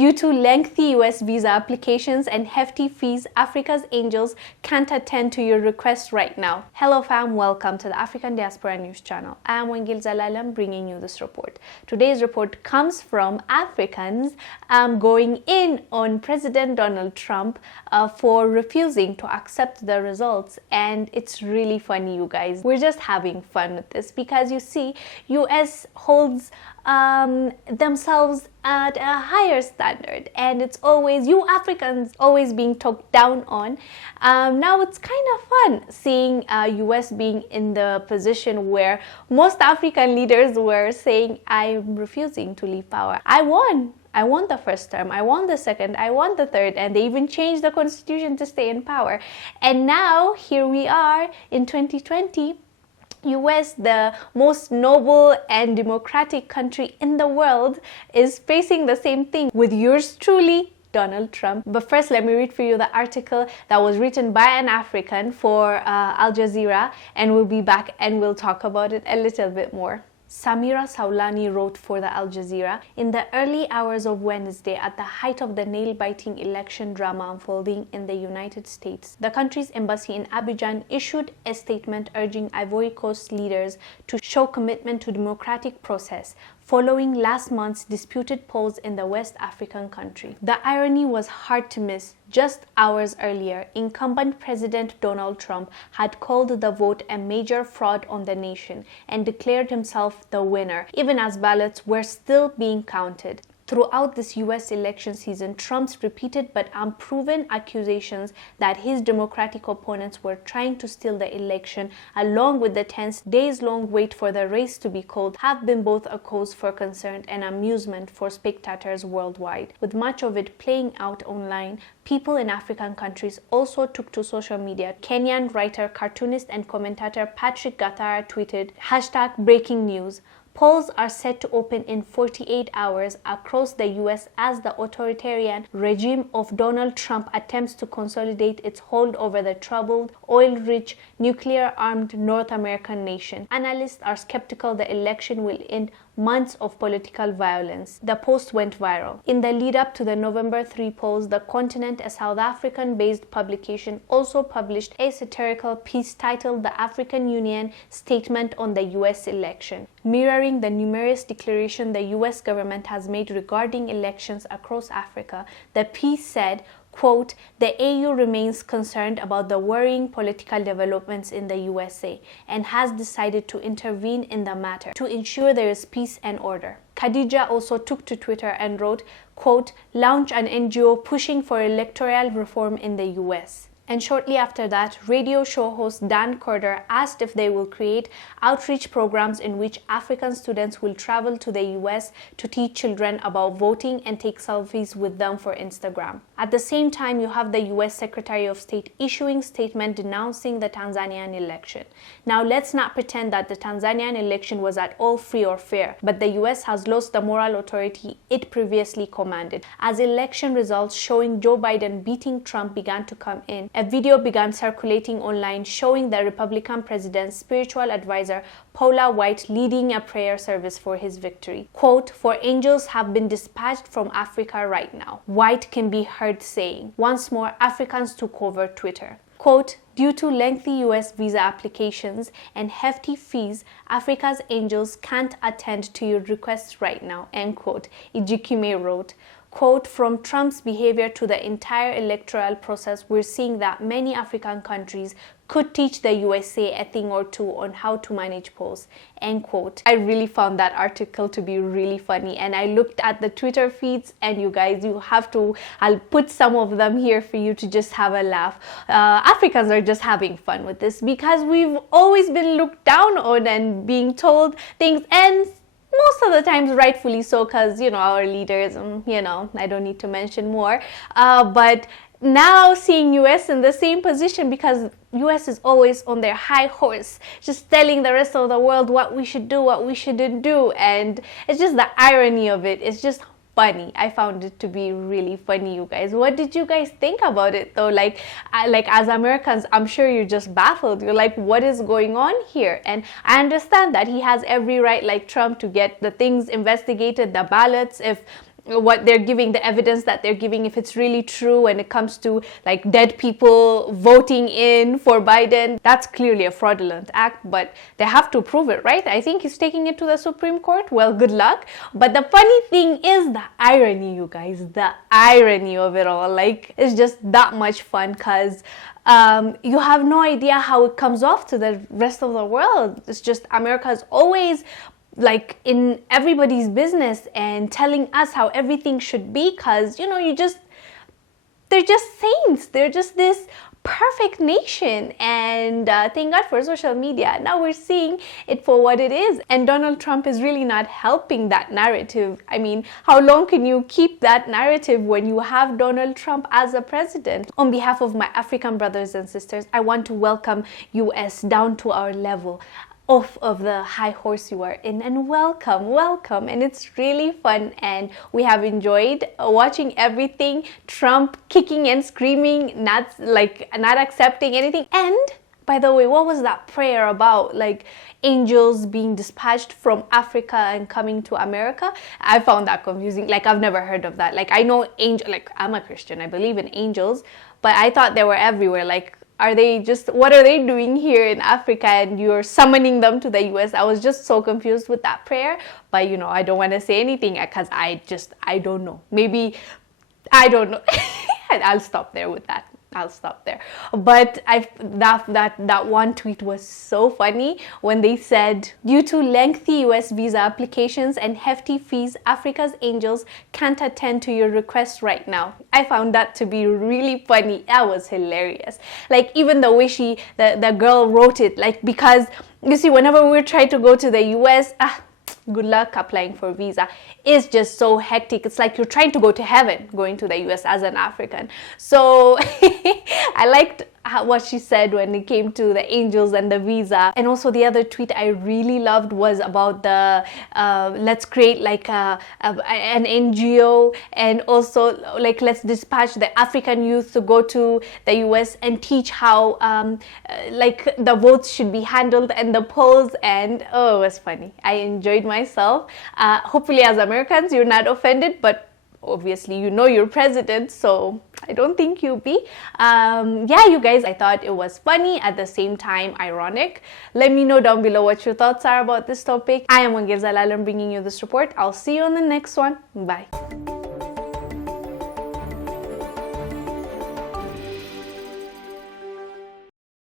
Due to lengthy US visa applications and hefty fees, Africa's angels can't attend to your request right now. Hello fam, welcome to the African Diaspora News Channel. I am Wengil Zalalam bringing you this report. Today's report comes from Africans going in on President Donald Trump for refusing to accept the results, and it's really funny, you guys. We're just having fun with this because you see, US holds themselves at a higher standard, and it's always you Africans always being talked down on. Now it's kind of fun seeing US being in the position where most African leaders were saying, I'm refusing to leave power. I won the first term, I won the second, I won the third, and they even changed the constitution to stay in power. And now here we are in 2020. US, the most noble and democratic country in the world, is facing the same thing with yours truly, Donald Trump. But first, let me read for you the article that was written by an African for Al Jazeera, and we'll be back and we'll talk about it a little bit more. Samira Saulani wrote for the Al Jazeera, in the early hours of Wednesday, at the height of the nail-biting election drama unfolding in the United States, the country's embassy in Abidjan issued a statement urging Ivory Coast leaders to show commitment to democratic process following last month's disputed polls in the West African country. The irony was hard to miss. Just hours earlier, incumbent President Donald Trump had called the vote a major fraud on the nation and declared himself the winner, even as ballots were still being counted. Throughout this US election season, Trump's repeated but unproven accusations that his Democratic opponents were trying to steal the election, along with the tense days-long wait for the race to be called, have been both a cause for concern and amusement for spectators worldwide. With much of it playing out online, people in African countries also took to social media. Kenyan writer, cartoonist, and commentator Patrick Gathara tweeted, #BreakingNews. Polls are set to open in 48 hours across the US as the authoritarian regime of Donald Trump attempts to consolidate its hold over the troubled, oil-rich, nuclear-armed North American nation. Analysts are skeptical the election will end months of political violence. The post went viral. In the lead-up to the November 3 polls, The Continent, a South African-based publication, also published a satirical piece titled The African Union Statement on the US Election. Mirroring the numerous declarations the US government has made regarding elections across Africa, the piece said, quote, the AU remains concerned about the worrying political developments in the USA and has decided to intervene in the matter to ensure there is peace and order. Khadija also took to Twitter and wrote, quote, launch an NGO pushing for electoral reform in the US. And shortly after that, radio show host Dan Corder asked if they will create outreach programs in which African students will travel to the US to teach children about voting and take selfies with them for Instagram. At the same time, you have the US Secretary of State issuing a statement denouncing the Tanzanian election. Now, let's not pretend that the Tanzanian election was at all free or fair, but the US has lost the moral authority it previously commanded. As election results showing Joe Biden beating Trump began to come in, a video began circulating online showing the Republican president's spiritual advisor Paula White leading a prayer service for his victory. Quote, for angels have been dispatched from Africa right now, White can be heard saying. Once more, Africans took over Twitter. Quote, due to lengthy US visa applications and hefty fees, Africa's angels can't attend to your requests right now, end quote, Ijikime wrote. Quote, from Trump's behavior to the entire electoral process, we're seeing that many African countries could teach the USA a thing or two on how to manage polls, end quote. I really found that article to be really funny, and I looked at the Twitter feeds, and you guys, you have to, I'll put some of them here for you to just have a laugh. Africans are just having fun with this because we've always been looked down on and being told things, and most of the times rightfully so, because, you know, our leaders, you know, I don't need to mention more, but now seeing US in the same position, because US is always on their high horse, just telling the rest of the world what we should do, what we shouldn't do, and it's just the irony of it. It's just funny. I found it to be really funny, you guys. What did you guys think about it though? Like as Americans, I'm sure you're just baffled. You're like, what is going on here? And I understand that he has every right, like Trump, to get the things investigated, the ballots, if what they're giving, the evidence that they're giving, if it's really true when it comes to like dead people voting in for Biden, that's clearly a fraudulent act, but they have to prove it, right? I think he's taking it to the Supreme Court. Well, good luck. But the funny thing is the irony, you guys, the irony of it all. Like, it's just that much fun because you have no idea how it comes off to the rest of the world. It's just America's always like in everybody's business and telling us how everything should be, because they're just saints, they're just this perfect nation. And thank God for social media. Now we're seeing it for what it is, and Donald Trump is really not helping that narrative. I mean, how long can you keep that narrative when you have Donald Trump as a president? On behalf of my African brothers and sisters, I want to welcome US down to our level, off of the high horse you are in, and welcome. And it's really fun, and we have enjoyed watching everything. Trump kicking and screaming, not accepting anything. And by the way, what was that prayer about? Like angels being dispatched from Africa and coming to America? I found that confusing. Like, I've never heard of that. Like, I know I'm a Christian, I believe in angels, but I thought they were everywhere. Like, what are they doing here in Africa and you're summoning them to the US? I was just so confused with that prayer. But I don't want to say anything because I don't know. Maybe, I don't know. I'll stop there with that. But that one tweet was so funny when they said, due to lengthy US visa applications and hefty fees, Africa's angels can't attend to your request right now. I found that to be really funny. That was hilarious. Like, even the way the girl wrote it, like, because you see, whenever we try to go to the US, good luck applying for visa. It's just so hectic. It's like you're trying to go to heaven going to the US as an African. So I liked what she said when it came to the angels and the visa. And also the other tweet I really loved was about the let's create like an NGO, and also like let's dispatch the African youth to go to the US and teach how like the votes should be handled and the polls. And oh, it was funny. I enjoyed myself. Hopefully as Americans you're not offended, but obviously you're president, so I don't think you'll be. Yeah, you guys, I thought it was funny, at the same time ironic. Let me know down below what your thoughts are about this topic. I am Wangir Zalalam bringing you this report. I'll see you on the next one. Bye.